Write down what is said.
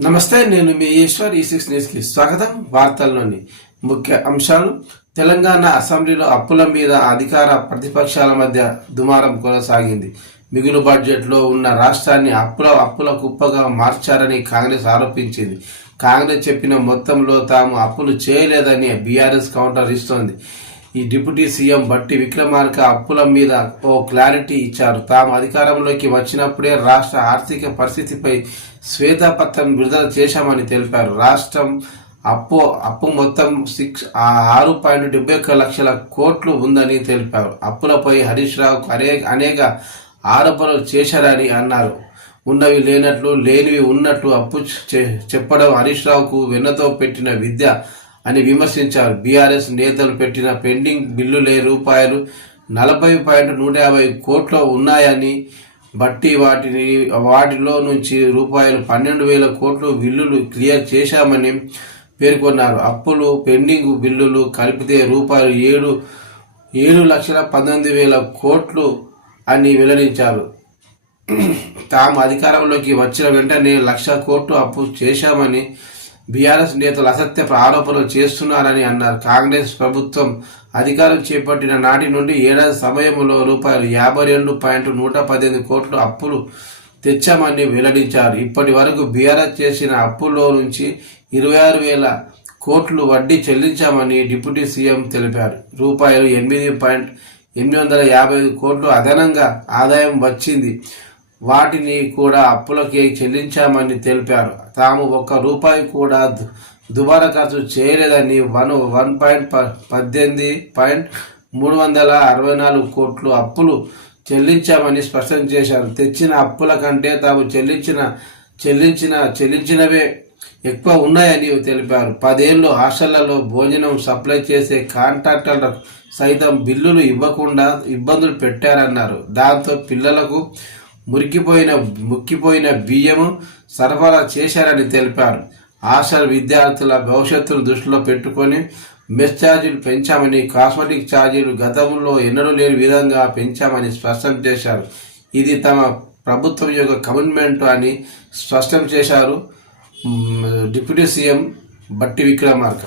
నమస్తే నేను మీ ఈశ్వర్ ఈ సిక్స్ న్యూస్కి స్వాగతం. వార్తల్లోని ముఖ్య అంశాలు. తెలంగాణ అసెంబ్లీలో అప్పుల మీద అధికార ప్రతిపక్షాల మధ్య దుమారం కొనసాగింది. మిగులు బడ్జెట్లో ఉన్న రాష్ట్రాన్ని అప్పుల అప్పుల కుప్పగా మార్చారని కాంగ్రెస్ ఆరోపించింది. కాంగ్రెస్ చెప్పిన మొత్తంలో తాము అప్పులు చేయలేదని బీఆర్ఎస్ కౌంటర్ ఇస్తోంది. ఈ డిప్యూటీ సీఎం బట్టి విక్రమార్క అప్పుల మీద ఓ క్లారిటీ ఇచ్చారు. తాము అధికారంలోకి వచ్చినప్పుడే రాష్ట్ర ఆర్థిక పరిస్థితిపై శ్వేతపత్రం విడుదల చేశామని తెలిపారు. రాష్ట్రం అప్పు అప్పు మొత్తం సిక్స్ ఆరు పాయింట్ డెబ్బై ఒక్క లక్షల కోట్లు ఉందని తెలిపారు. అప్పులపై హరీష్ రావుకు అనేక అనేక ఆరోపణలు చేశారని అన్నారు. ఉన్నవి లేనట్లు లేనివి ఉన్నట్లు అప్పు చెప్పడం హరీష్ రావుకు వెన్నతో పెట్టిన విద్య అని విమర్శించారు. బీఆర్ఎస్ నేతలు పెట్టిన పెండింగ్ బిల్లులే రూపాయలు నలభై పాయింట్ నూట యాభై కోట్లు ఉన్నాయని బట్టి వాటిని వాటిలో నుంచి రూపాయలు పన్నెండు వేల కోట్లు బిల్లులు క్లియర్ చేశామని పేర్కొన్నారు. అప్పులు పెండింగ్ బిల్లులు కలిపితే రూపాయలు ఏడు ఏడు లక్షల పంతొమ్మిది వేల కోట్లు అని వెల్లడించారు. తాము అధికారంలోకి వచ్చిన వెంటనే లక్ష కోట్లు అప్పు చేశామని బీఆర్ఎస్ నేతలు అసత్య ఆరోపణలు చేస్తున్నారని అన్నారు. కాంగ్రెస్ ప్రభుత్వం అధికారం చేపట్టిన నాటి నుండి ఏడాది సమయంలో రూపాయలు యాభై రెండు పాయింట్ నూట పద్దెనిమిది కోట్లు అప్పులు తెచ్చామని వెల్లడించారు. ఇప్పటి వరకు బీఆర్ఎస్ చేసిన అప్పుల్లో నుంచి ఇరవై ఆరు వేల కోట్లు వడ్డీ చెల్లించామని డిప్యూటీ సీఎం తెలిపారు. రూపాయలు ఎనిమిది పాయింట్ ఎనిమిది వందల యాభై కోట్లు అదనంగా ఆదాయం వచ్చింది. వాటిని కూడా అప్పులకి చెల్లించామని తెలిపారు. తాము ఒక్క రూపాయి కూడా దు- దుబారా ఖర్చు చేయలేదని వన్ వన్ పాయింట్ ప- పద్దెనిమిది పాయింట్ మూడు వందల అరవై నాలుగు కోట్లు అప్పులు చెల్లించామని స్పష్టం చేశారు. తెచ్చిన అప్పుల కంటే తాము చెల్లించిన చెల్లించిన చెల్లించినవే ఎక్కువ ఉన్నాయని తెలిపారు. పదేళ్ళు హాస్టళ్ళలో భోజనం సప్లై చేసే కాంట్రాక్టర్లకు సైతం బిల్లులు ఇవ్వకుండా ఇబ్బందులు పెట్టారన్నారు. దాంతో పిల్లలకు మురికిపోయిన ముక్కిపోయిన బియ్యము సరఫరా చేశారని తెలిపారు. ఆశల విద్యార్థుల భవిష్యత్తును దృష్టిలో పెట్టుకొని మెస్ ఛార్జీలు పెంచామని కాస్మెటిక్ ఛార్జీలు గతంలో ఎన్నడూ లేని విధంగా పెంచామని స్పష్టం చేశారు. ఇది తమ ప్రభుత్వం యొక్క కమిట్మెంట్ అని స్పష్టం చేశారు. డిప్యూటీ సీఎం బట్టి విక్రమార్క.